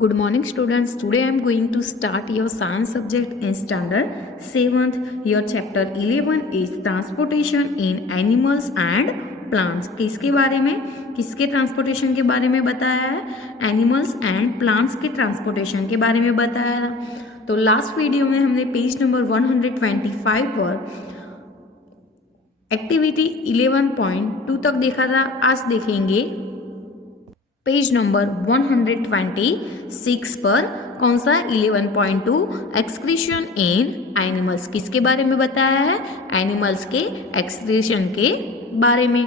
Good morning students. Today I am going to start your science subject in standard 7th. Your chapter 11 is transportation in animals and plants. किसके बारे में, किसके transportation के बारे में बताया है? एनिमल्स एंड प्लांट्स के ट्रांसपोर्टेशन के बारे में बताया है। तो लास्ट वीडियो में हमने पेज नंबर 125 पर एक्टिविटी 11.2 तक देखा था। आज देखेंगे पेज नंबर 126 पर कौन सा 11.2 एक्सक्रीशन इन एनिमल्स, किसके बारे में बताया है? एनिमल्स के एक्सक्रीशन के बारे में।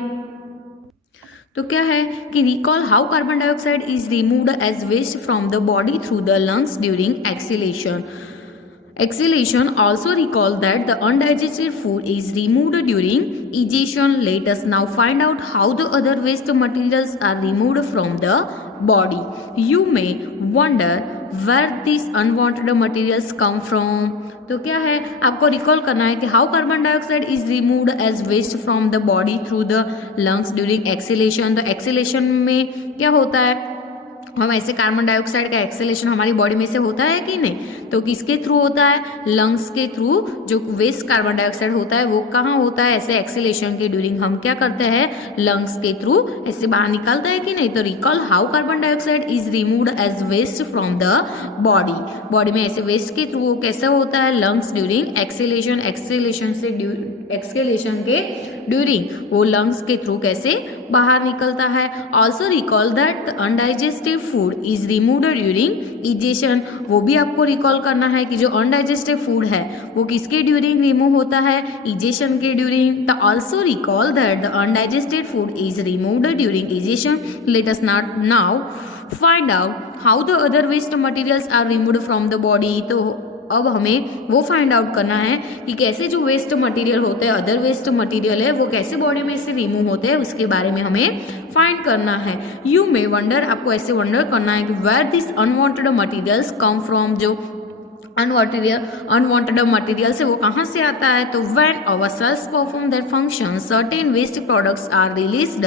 तो क्या है कि recall how carbon dioxide is removed as waste from the body through the lungs during exhalation. Exhalation. Also recall that the undigested food is removed during egestion. Let us now find out how the other waste materials are removed from the body. You may wonder where these unwanted materials come from. तो क्या है, आपको recall करना है कि how carbon dioxide is removed as waste from the body through the lungs during exhalation. तो exhalation में क्या होता है, हम ऐसे कार्बन डाइऑक्साइड का एक्सहेलेशन हमारी बॉडी में से होता है कि नहीं? तो किसके थ्रू होता है? लंग्स के थ्रू. जो वेस्ट कार्बन डाइऑक्साइड होता है वो कहाँ होता है? ऐसे एक्सहेलेशन के ड्यूरिंग हम क्या करते हैं? लंग्स के थ्रू ऐसे बाहर निकलता है कि नहीं? तो recall how carbon dioxide is removed as waste from the body. Body में ऐसे वेस्ट के थ्रू वो कैसा होता है? Lungs during exhalation. एक्सहेलेशन के ड्यूरिंग वो लंग्स के थ्रू कैसे बाहर निकलता है. Also recall that undigestive food is removed during egestion. वो भी आपको रिकॉल करना है कि जो अनडाइजेस्टिव फूड है वो किसके ड्यूरिंग रिमूव होता है? इजेशन के ड्यूरिंग. तो also recall that the undigested food is removed during egestion. Let us not now find out how the other waste materials are removed from the body. तो अब हमें वो फाइंड आउट करना है कि कैसे जो वेस्ट मटेरियल होते हैं, अदर वेस्ट मटेरियल है, वो कैसे बॉडी में से रिमूव होते हैं, उसके बारे में हमें फाइंड करना है. यू मे वंडर, आपको ऐसे वंडर करना है कि where this unwanted materials come from. जो अनवांटेड मटेरियल है वो कहाँ से आता है? तो when our cells perform their function certain waste products are released.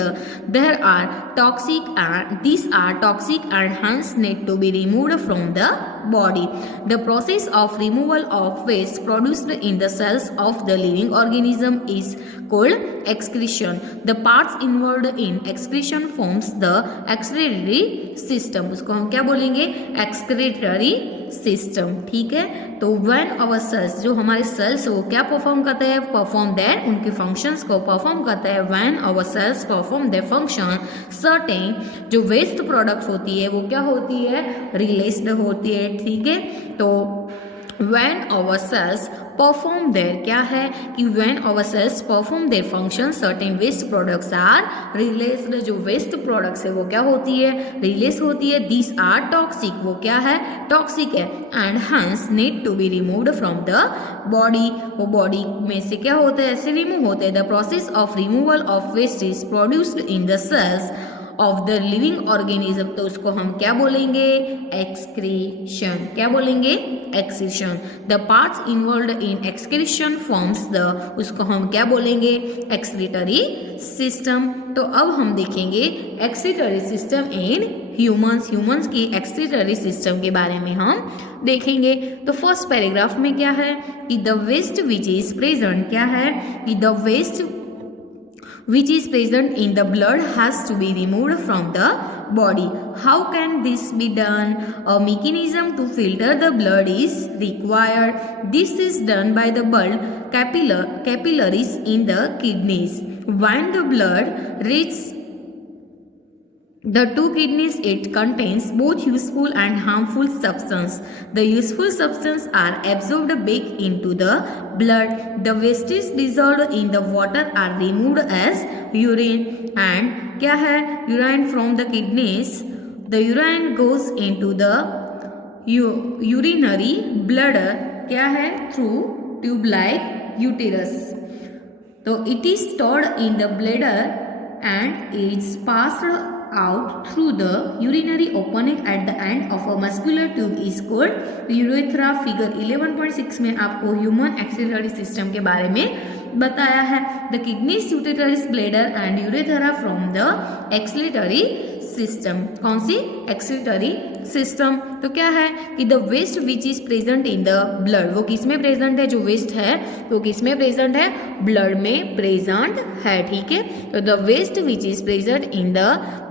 There are toxic and this are toxic and hence need to be removed from the body. The process of removal of waste produced in the cells of the living organism is called excretion. The parts involved in excretion forms the excretory system. उसको हम क्या बोलेंगे? excretory system. ठीक है. तो when our cells, जो हमारे cells वो क्या परफॉर्म करते हैं? परफॉर्म देयर, उनके फंक्शंस को परफॉर्म करते हैं. when our cells perform their function, certain जो वेस्ट प्रोडक्ट होती है वो क्या होती है? रिलीज्ड होती है. ठीक है. तो when our cells perform their, क्या है कि when our cells perform their function certain waste products are released. जो वेस्ट प्रोडक्ट्स है वो क्या होती है? रिलीज होती है. these are toxic, वो क्या है? टॉक्सिक है. and hence need to be removed from the body. वो बॉडी में से क्या होते हैं? ऐसे रिमूव होते हैं. the process of removal of waste is produced in the cells of the living organism. तो उसको हम क्या बोलेंगे? एक्सक्रीशन. क्या बोलेंगे? Excretion. The parts involved in excretion forms the, उसको हम क्या बोलेंगे? Excretory system. तो अब हम देखेंगे excretory system in humans. Humans की एक्सक्रीटरी सिस्टम के बारे में हम देखेंगे. तो फर्स्ट पैराग्राफ में क्या है कि the waste which is present, क्या है कि the waste which is present in the blood has to be removed from the body. How can this be done? A mechanism to filter the blood is required. This is done by the blood capillaries in the kidneys. When the blood reaches the two kidneys, it contains both useful and harmful substance. The useful substance are absorbed back into the blood. The wastes dissolved in the water are removed as urine. And क्या है? Urine from the kidneys. The urine goes into the urinary bladder. क्या है? Through tube like uterus. So it is stored in the bladder and it's passed out through the urinary opening at the end of a muscular tube is called urethra. Figure 11.6 में आपको human excretory system के बारे में बताया है. The kidneys, uterus, bladder and urethra from the excretory system. कौन सी? Excretory system. तो क्या है कि the waste which is present in the blood, वो किस में प्रेजेंट है? जो वेस्ट है वो किस में प्रेजेंट है? ब्लड में प्रेजेंट है। ठीक है, तो the waste which is present in the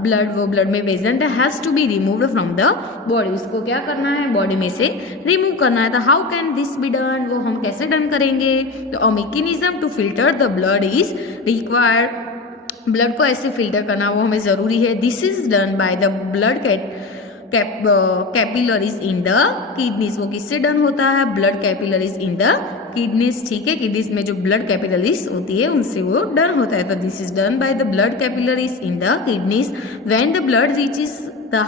blood, वो ब्लड में प्रेजेंट है, has to be removed from the body, उसको क्या करना है? बॉडी में से रिमूव करना है। तो how can this be done, वो हम कैसे डन करेंगे? तो a mechanism to filter the blood is required, blood को ऐसे फिल्टर करना वो हमें ज़रूरी है। This is done by the blood capillaries in the kidneys, वो किससे डन होता है? Blood capillaries in the kidneys. ठीक है, किडनीज में जो ब्लड कैपिलरीज होती है उनसे वो डन होता है। तो this is done by the blood capillaries in the kidneys. When the blood reaches the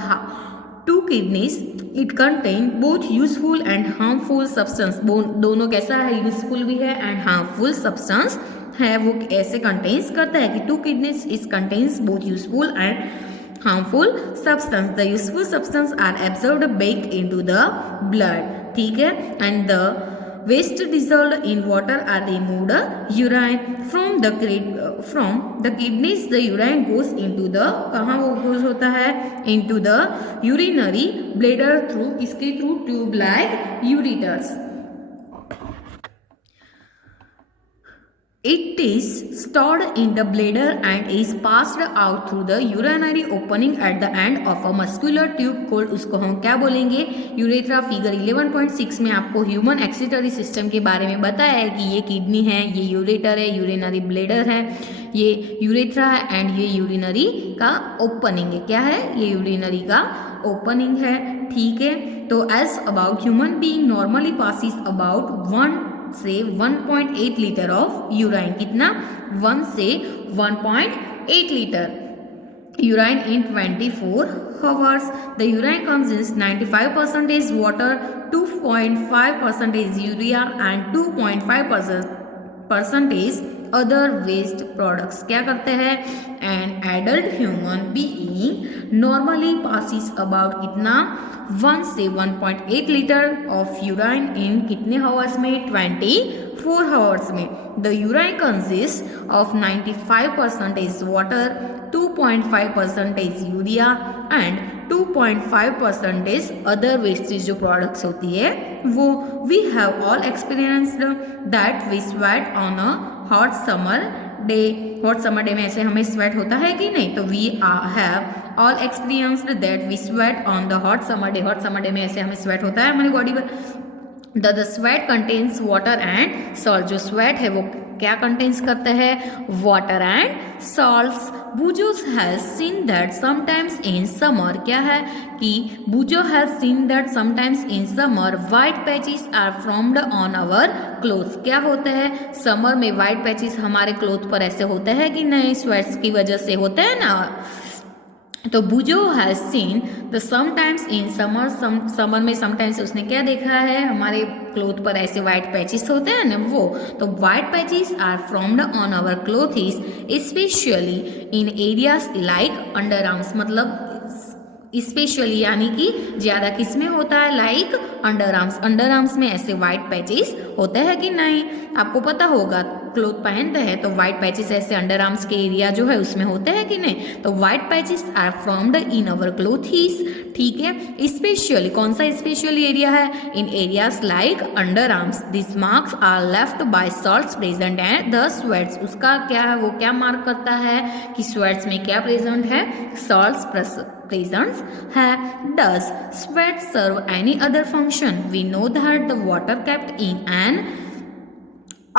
two kidneys it contain both useful and harmful substance, दोनों कैसा है? यूजफुल भी है एंड हार्मफुल सब्सटेंस है। वो ऐसे कंटेन्स करता है कि to kidneys is contains both useful and harmful substance. The useful substance are absorbed back into the blood. ठीक है, and the waste dissolved in water are removed. Urine from the kidneys, the urine goes into the, कहाँ वो goes होता है? Into the urinary bladder through, इसके through tube like ureters. It is stored in the bladder and is passed out through the urinary opening at the end of a muscular tube called, उसको हम क्या बोलेंगे? Urethra. Figure 11.6 में आपको human excretory system के बारे में बताया है कि ये किडनी है, ये यूरेटर है, यूरिनरी ब्लेडर है, ये यूरेथ्रा है एंड ये यूरिनरी का ओपनिंग है। क्या है? ये यूरिनरी का ओपनिंग है। ठीक है, तो as about human being normally passes about 1 से 1.8 लीटर ऑफ यूराइन, कितना? 1 से 1.8 litre urine in 24 hours. The urine contains 95% water, 2.5% urea and 2.5% other waste products. क्या करते हैं? An adult human being normally passes about कितना? 1 से 1.8 लीटर ऑफ यूराइन इन कितने hours में? 24 हावर्स में। The urine consist of 95% water, 2.5% urea and 2.5% other wastage जो products होती है वो। We have all experienced that we sweat on a hot summer day, hot summer day में ऐसे हमें स्वेट होता है कि नहीं? तो we have all experienced that we sweat on the hot summer day, hot summer day में ऐसे हमें स्वेट होता है हमारी बॉडी पर। The sweat contains water and salt, जो स्वेट है वो क्या कंटेन्स करता है? Water and salts. Boojho has seen that sometimes in summer, क्या है कि Boojho has seen that sometimes in summer white patches are formed on our clothes. क्या होता है? समर में वाइट पैचेस हमारे क्लोथ पर ऐसे होते हैं कि नहीं? स्वेट्स की वजह से होते हैं ना। तो Boojho has seen the sometimes in summer, summer में समटाइम्स उसने क्या देखा है? हमारे क्लोथ पर ऐसे वाइट पैचेस होते हैं ना वो। तो white patches are formed on our clothes specially in areas like under arms, मतलब स्पेशली यानी कि ज़्यादा किस में होता है? Like under arms. Underarms में ऐसे वाइट पैचेस होते हैं कि नहीं? आपको पता होगा, क्लोथ पहनते हैं तो वाइट पैचेस ऐसे अंडर आर्म्स के एरिया जो है उसमें होते हैं कि नहीं? तो white patches are formed in our clothes. ठीक है, स्पेशली कौन सा स्पेशली एरिया है? In areas like under arms. This marks are left by salts present and the sweats, उसका क्या है? वो क्या मार्क करता है कि स्वेट्स में क्या प्रेजेंट है? सॉल्ट्स presence है। Does sweat serve any other function? We know that the water kept in an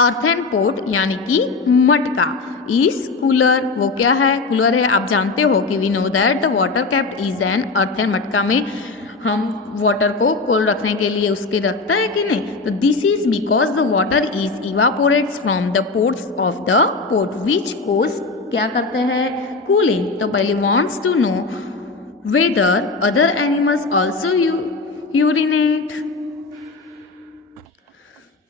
earthen pot यानी कि मटका is cooler, वो क्या है? कूलर है। आप जानते हो कि we know that the water kept is an earthen, मटका में हम वाटर को कोल्ड रखने के लिए उसके रखता है कि नहीं? तो this is because the water is evaporates from the pores of the pot which cause क्या करते हैं? कूलिंग। तो पहले wants to know whether other animals also urinate.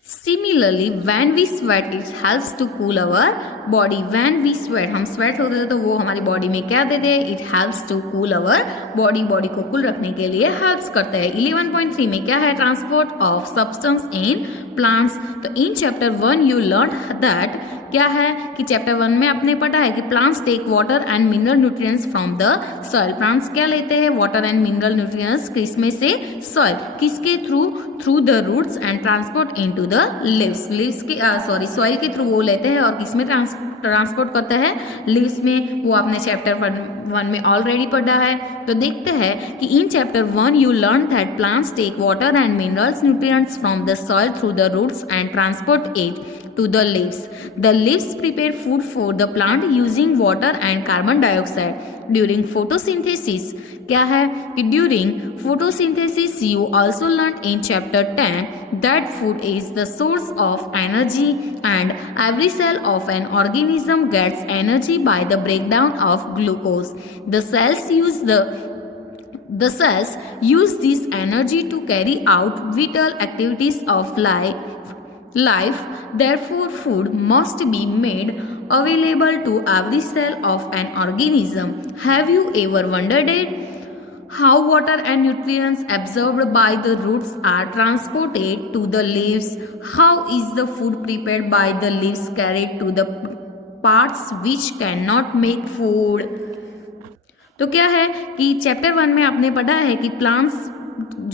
Similarly, when we sweat, it helps to cool our body. When we sweat, हम sweat होते हैं तो वो हमारी बॉडी में क्या देते हैं? It helps to cool our body. Body को कूल रखने के लिए हेल्प्स करता है। 11.3 में क्या है? Transport of substance in plants. तो in chapter 1 you learn that क्या है कि चैप्टर 1 में आपने पढ़ा है कि plants take water and mineral nutrients from the soil. Plants क्या लेते हैं? वाटर एंड मिनरल न्यूट्रिएंट्स किसमें से? सॉइल। किसके through the roots and transport into the leaves. Leaves के सॉइल के थ्रू वो लेते हैं और किसमें ट्रांसपोर्ट करते हैं? लीव्स में। वो आपने चैप्टर 1 में ऑलरेडी पढ़ा है। तो देखते हैं कि in chapter 1 you learn that plants take water and minerals nutrients from the soil through the roots and transport it to the leaves. The leaves prepare food for the plant using water and carbon dioxide during photosynthesis. क्या है कि during photosynthesis you also learned in chapter 10 that food is the source of energy and every cell of an organism gets energy by the breakdown of glucose. The cells use this energy to carry out vital activities of life. Therefore, food must be made available to every cell of an organism. Have you ever wondered how water and nutrients absorbed by the roots are transported to the leaves? How is the food prepared by the leaves carried to the parts which cannot make food? तो क्या है कि chapter 1 में आपने पढ़ा है कि plants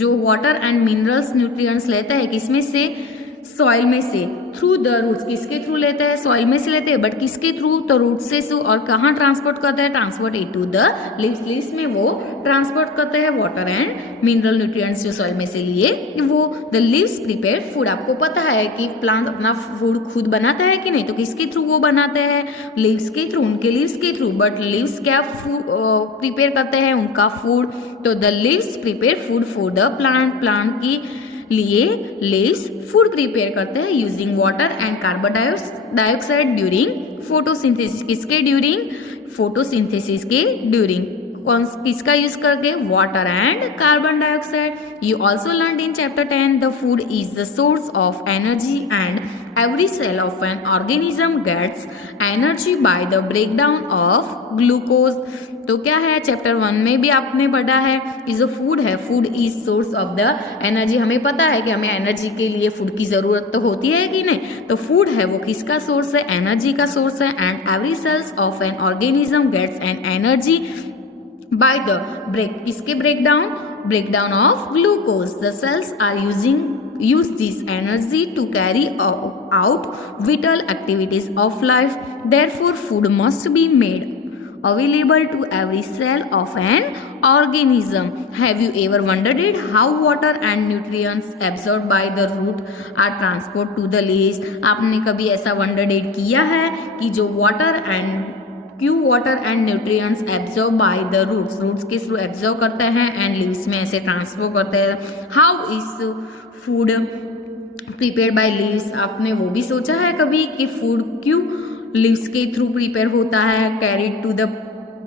जो वाटर एंड मिनरल्स न्यूट्रिएंट्स लेते हैं किसमें से? सॉइल में से। थ्रू द रूट्स किसके थ्रू लेते हैं? सॉइल में से लेते हैं, बट किसके थ्रू? तो रूट से और कहाँ ट्रांसपोर्ट करते हैं? Transport it to the leaves. Leaves में वो ट्रांसपोर्ट करते हैं वाटर एंड मिनरल न्यूट्रिएंट्स जो सॉइल में से लिए वो। The leaves prepare food. आपको पता है कि प्लांट अपना फूड खुद बनाता है कि नहीं? तो किसके थ्रू वो बनाते हैं? लीव्स के थ्रू, उनके लीव्स के थ्रू। बट लीव्स क्या प्रिपेयर करते हैं? उनका फूड। तो the leaves prepare food for the plant. Plant की लिए लीव्स फूड प्रिपेयर करते हैं using water and carbon dioxide during photosynthesis. किसके ड्यूरिंग? फोटोसिंथेसिस के ड्यूरिंग। कौन किसका यूज करके? Water and carbon dioxide. You also learn in chapter 10 the food is the source of energy and every cell of an organism gets energy by the breakdown of glucose. तो क्या है? Chapter 1 में भी आपने पढ़ा है कि जो फूड है, food is source of the energy. हमें पता है कि हमें एनर्जी के लिए फूड की जरूरत तो होती है कि नहीं? तो फूड है वो किसका सोर्स है? एनर्जी का सोर्स है। And every cells of an organism gets an energy by the किसके breakdown of glucose. The cells are use this energy to carry out vital activities of life. Therefore, food must be made available to every cell of an organism. Have you ever wondered how water and nutrients absorbed by the root are transported to the leaves? आपने कभी ऐसा wondered किया है कि जो water and nutrients absorb by the roots के through absorb करते हैं एंड लीव्स में ऐसे ट्रांसफर करते हैं। How is food prepare by leaves? आपने वो भी सोचा है कभी कि फूड क्यों लीव्स के थ्रू प्रिपेयर होता है? Carried to the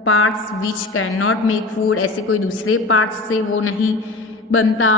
parts which can not make food. ऐसे कोई दूसरे पार्ट्स से वो नहीं बनता।